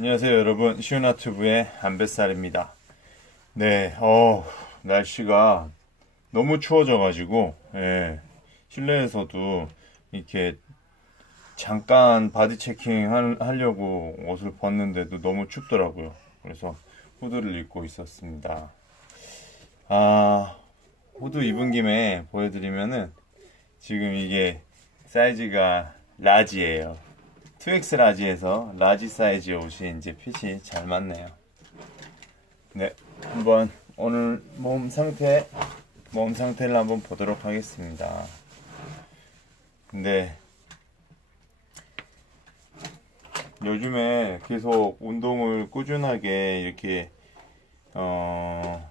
안녕하세요 여러분. 시우나튜브의 안뱃살입니다. 네, 어 날씨가 너무 추워져 가지고 예, 실내에서도 이렇게 잠깐 바디 체킹 하, 하려고 옷을 벗는데도 너무 춥더라고요. 그래서 후드를 입고 있었습니다. 아 후드 입은 김에 보여드리면은 지금 이게 사이즈가 라지예요 2X 라지에서 라지 사이즈 옷이 이제 핏이 잘 맞네요. 네, 한번 오늘 몸 상태, 몸 상태를 한번 보도록 하겠습니다. 근데 요즘에 계속 운동을 꾸준하게 이렇게 어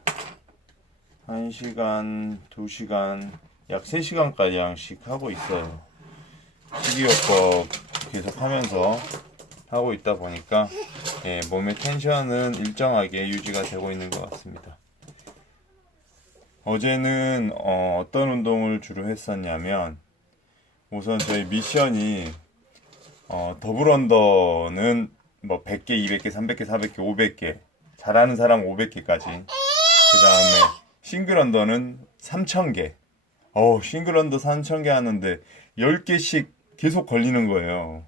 1시간, 2시간, 약 3시간가량씩 하고 있어요. 식이요법 계속 하면서 하고 있다 보니까 예, 몸의 텐션은 일정하게 유지가 되고 있는 것 같습니다. 어제는 어, 떤 운동을 주로 했었냐면 우선 저희 미션이 어, 더블 언더는 뭐 100개, 200개, 300개, 400개, 500개 잘하는 사람 500개까지 그 다음에 싱글 언더는 3000개 어우 싱글 언더 3000개 하는데 10개씩 계속 걸리는 거예요.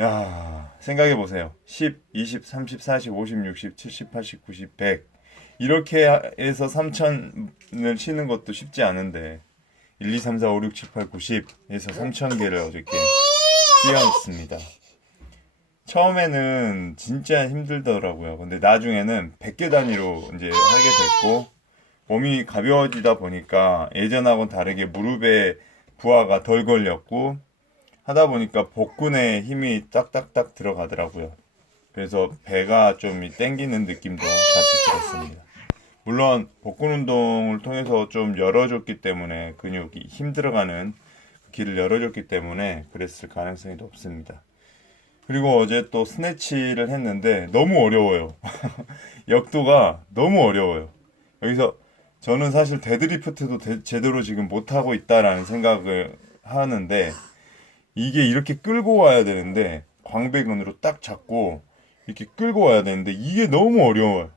야, 생각해 보세요. 10, 20, 30, 40, 50, 60, 70, 80, 90, 100. 이렇게 해서 3000을 치는 것도 쉽지 않은데 1, 2, 3, 4, 5, 6, 7, 8, 90에서 3000개를 어저께 뛰어냈습니다. 처음에는 진짜 힘들더라고요. 근데 나중에는 100개 단위로 이제 하게 됐고 몸이 가벼워지다 보니까 예전하고는 다르게 무릎에 부하가 덜 걸렸고 하다 보니까 복근에 힘이 딱딱딱 들어가더라고요. 그래서 배가 좀 땡기는 느낌도 같이 들었습니다. 물론 복근 운동을 통해서 좀 열어줬기 때문에 근육이 힘 들어가는 길을 열어줬기 때문에 그랬을 가능성이 높습니다. 그리고 어제 또 스네치를 했는데 너무 어려워요. 역도가 너무 어려워요. 여기서 저는 사실 데드리프트도 대- 제대로 지금 못하고 있다라는 생각을 하는데 이게 이렇게 끌고 와야 되는데 광배근으로 딱 잡고 이렇게 끌고 와야 되는데 이게 너무 어려워요.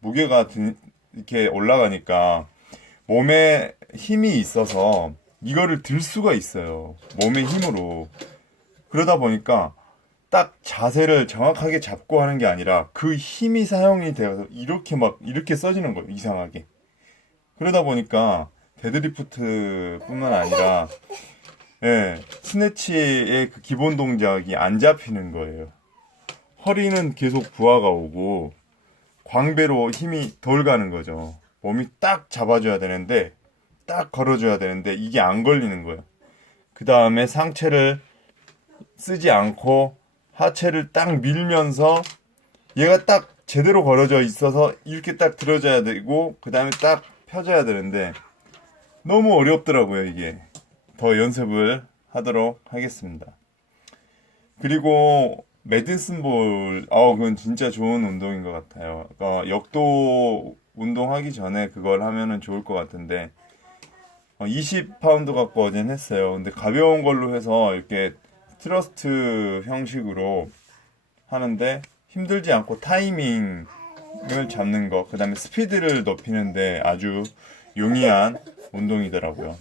무게가 드- 이렇게 올라가니까 몸에 힘이 있어서 이거를 들 수가 있어요. 몸의 힘으로. 그러다 보니까 딱 자세를 정확하게 잡고 하는 게 아니라 그 힘이 사용이 되어서 이렇게 막 이렇게 써지는 거예요. 이상하게. 그러다 보니까 데드리프트 뿐만 아니라 예, 스네치의 그 기본 동작이 안 잡히는 거예요. 허리는 계속 부하가 오고 광배로 힘이 덜 가는 거죠. 몸이 딱 잡아줘야 되는데 딱 걸어줘야 되는데 이게 안 걸리는 거예요. 그 다음에 상체를 쓰지 않고 하체를 딱 밀면서 얘가 딱 제대로 걸어져 있어서 이렇게 딱 들어줘야 되고 그 다음에 딱 펴져야 되는데 너무 어렵더라고요 이게 더 연습을 하도록 하겠습니다 그리고 메디슨 볼, 어, 그건 진짜 좋은 운동인 것 같아요. 어, 역도 운동하기 전에 그걸 하면은 좋을 것 같은데, 어, 20파운드 갖고 어젠 했어요. 근데 가벼운 걸로 해서 이렇게 트러스트 형식으로 하는데 힘들지 않고 타이밍을 잡는 거, 그 다음에 스피드를 높이는데 아주 용이한 운동이더라고요.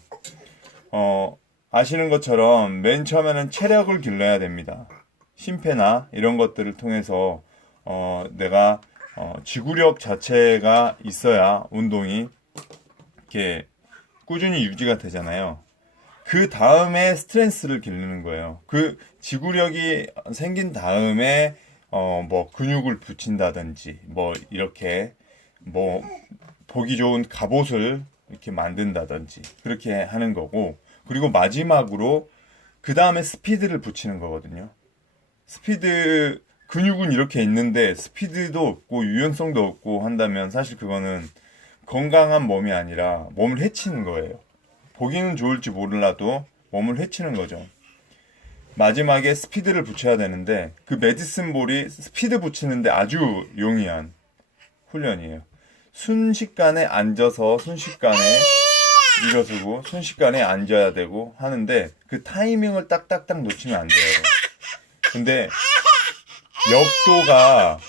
어, 아시는 것처럼 맨 처음에는 체력을 길러야 됩니다. 심폐나 이런 것들을 통해서 어, 내가 어, 지구력 자체가 있어야 운동이 이렇게 꾸준히 유지가 되잖아요. 그 다음에 스트렝스를 기르는 거예요. 그 지구력이 생긴 다음에 어, 뭐 근육을 붙인다든지 뭐 이렇게 뭐 보기 좋은 갑옷을 이렇게 만든다든지 그렇게 하는 거고 그리고 마지막으로 그 다음에 스피드를 붙이는 거거든요. 스피드 근육은 이렇게 있는데 스피드도 없고 유연성도 없고 한다면 사실 그거는 건강한 몸이 아니라 몸을 해치는 거예요. 보기는 좋을지 몰라도 몸을 해치는 거죠. 마지막에 스피드를 붙여야 되는데 그 메디슨 볼이 스피드 붙이는데 아주 용이한 훈련이에요. 순식간에 앉아서 순식간에 일어서고 순식간에 앉아야 되고 하는데 그 타이밍을 딱딱딱 놓치면 안 돼요. 근데 역도가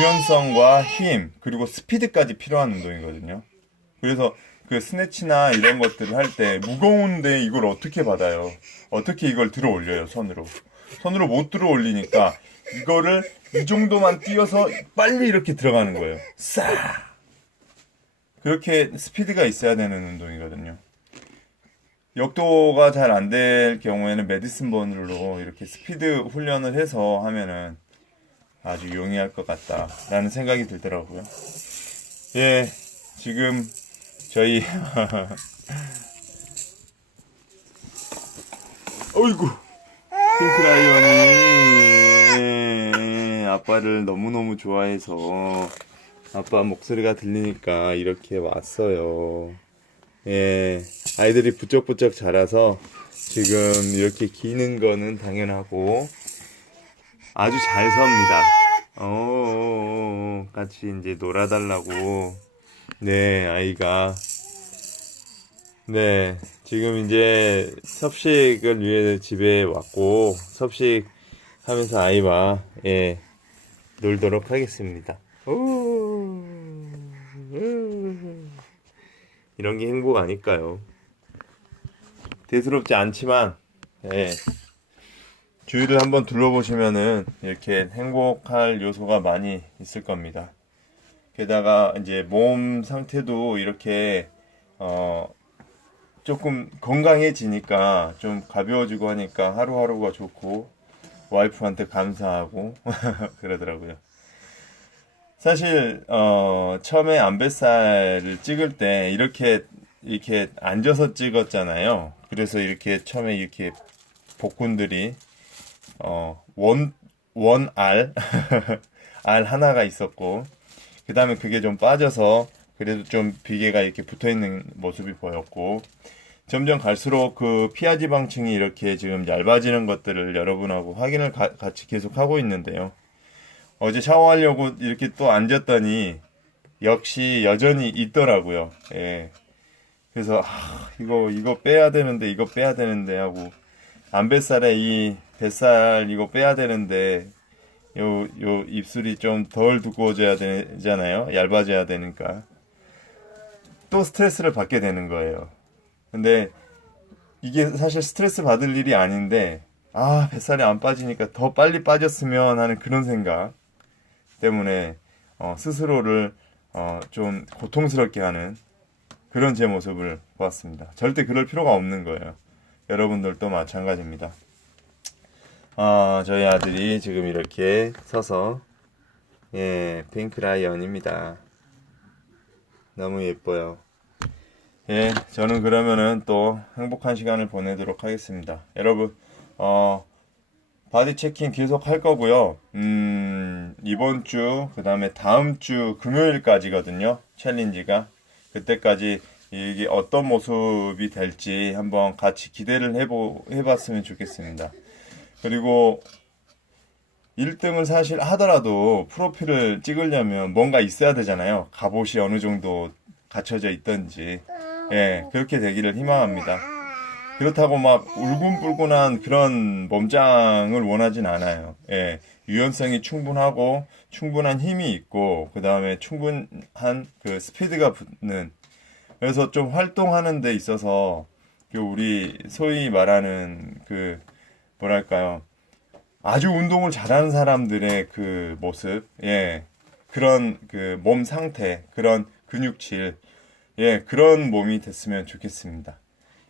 유연성과 힘 그리고 스피드까지 필요한 운동이거든요. 그래서 그 스네치나 이런 것들을 할 때 무거운데 이걸 어떻게 받아요? 어떻게 이걸 들어 올려요 손으로? 손으로 못 들어 올리니까 이거를 이 정도만 띄어서 빨리 이렇게 들어가는 거예요. 싹 그렇게 스피드가 있어야 되는 운동이거든요. 역도가 잘 안 될 경우에는 메디슨 번으로 이렇게 스피드 훈련을 해서 하면은 아주 용이할 것 같다라는 생각이 들더라고요. 예, 지금 저희 어이구 핑크라이언이 예, 아빠를 너무너무 좋아해서 아빠 목소리가 들리니까 이렇게 왔어요. 예, 아이들이 부쩍부쩍 자라서 지금 이렇게 기는 거는 당연하고 아주 잘 섭니다. 어, 같이 이제 놀아달라고. 네, 아이가. 네, 지금 이제 섭식을 위해 집에 왔고, 섭식 하면서 아이와, 예, 놀도록 하겠습니다. 오, 이런 게 행복 아닐까요? 대수롭지 않지만, 예. 주위를 한번 둘러보시면은 이렇게 행복할 요소가 많이 있을 겁니다. 게다가 이제 몸 상태도 이렇게 어 조금 건강해지니까 좀 가벼워지고 하니까 하루하루가 좋고 와이프한테 감사하고 그러더라고요. 사실 어 처음에 안뱃살을 찍을 때 이렇게 이렇게 앉아서 찍었잖아요. 그래서 이렇게 처음에 이렇게 복근들이 어, 원, 원 알, 알 하나가 있었고, 그 다음에 그게 좀 빠져서, 그래도 좀 비계가 이렇게 붙어 있는 모습이 보였고, 점점 갈수록 그 피하 지방층이 이렇게 지금 얇아지는 것들을 여러분하고 확인을 가- 같이 계속 하고 있는데요. 어제 샤워하려고 이렇게 또 앉았더니, 역시 여전히 있더라고요. 예. 그래서, 아, 이거, 이거 빼야 되는데, 이거 빼야 되는데 하고, 안 뱃살에 이 뱃살 이거 빼야 되는데 요, 요 입술이 좀 덜 두꺼워져야 되잖아요. 얇아져야 되니까. 또 스트레스를 받게 되는 거예요. 근데 이게 사실 스트레스 받을 일이 아닌데, 아, 뱃살이 안 빠지니까 더 빨리 빠졌으면 하는 그런 생각 때문에 어, 스스로를 어, 좀 고통스럽게 하는 그런 제 모습을 보았습니다. 절대 그럴 필요가 없는 거예요. 여러분들도 마찬가지입니다. 아, 저희 아들이 지금 이렇게 서서 예, 핑크라이언입니다. 너무 예뻐요. 예, 저는 그러면은 또 행복한 시간을 보내도록 하겠습니다. 여러분, 어, 바디 체킹 계속 할 거고요. 음, 이번 주, 그 다음에 다음 주 금요일까지거든요. 챌린지가. 그때까지 이게 어떤 모습이 될지 한번 같이 기대를 해보, 해봤으면 좋겠습니다. 그리고 1등을 사실 하더라도 프로필을 찍으려면 뭔가 있어야 되잖아요. 갑옷이 어느 정도 갖춰져 있던지. 예, 그렇게 되기를 희망합니다. 그렇다고 막 울근불근한 그런 몸짱을 원하진 않아요. 예, 유연성이 충분하고 충분한 힘이 있고 그 다음에 충분한 그 스피드가 붙는. 그래서 좀 활동하는 데 있어서 그 우리 소위 말하는 그 뭐랄까요? 아주 운동을 잘하는 사람들의 그 모습. 예. 그런 그 몸 상태 그런 근육질. 예. 그런 몸이 됐으면 좋겠습니다.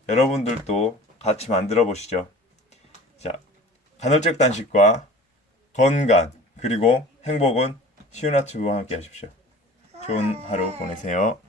여러분들도 같이 만들어 보시죠. 자, 간헐적 단식과 건강 그리고 행복은 시우나튜브와 함께 하십시오. 좋은 하루 보내세요.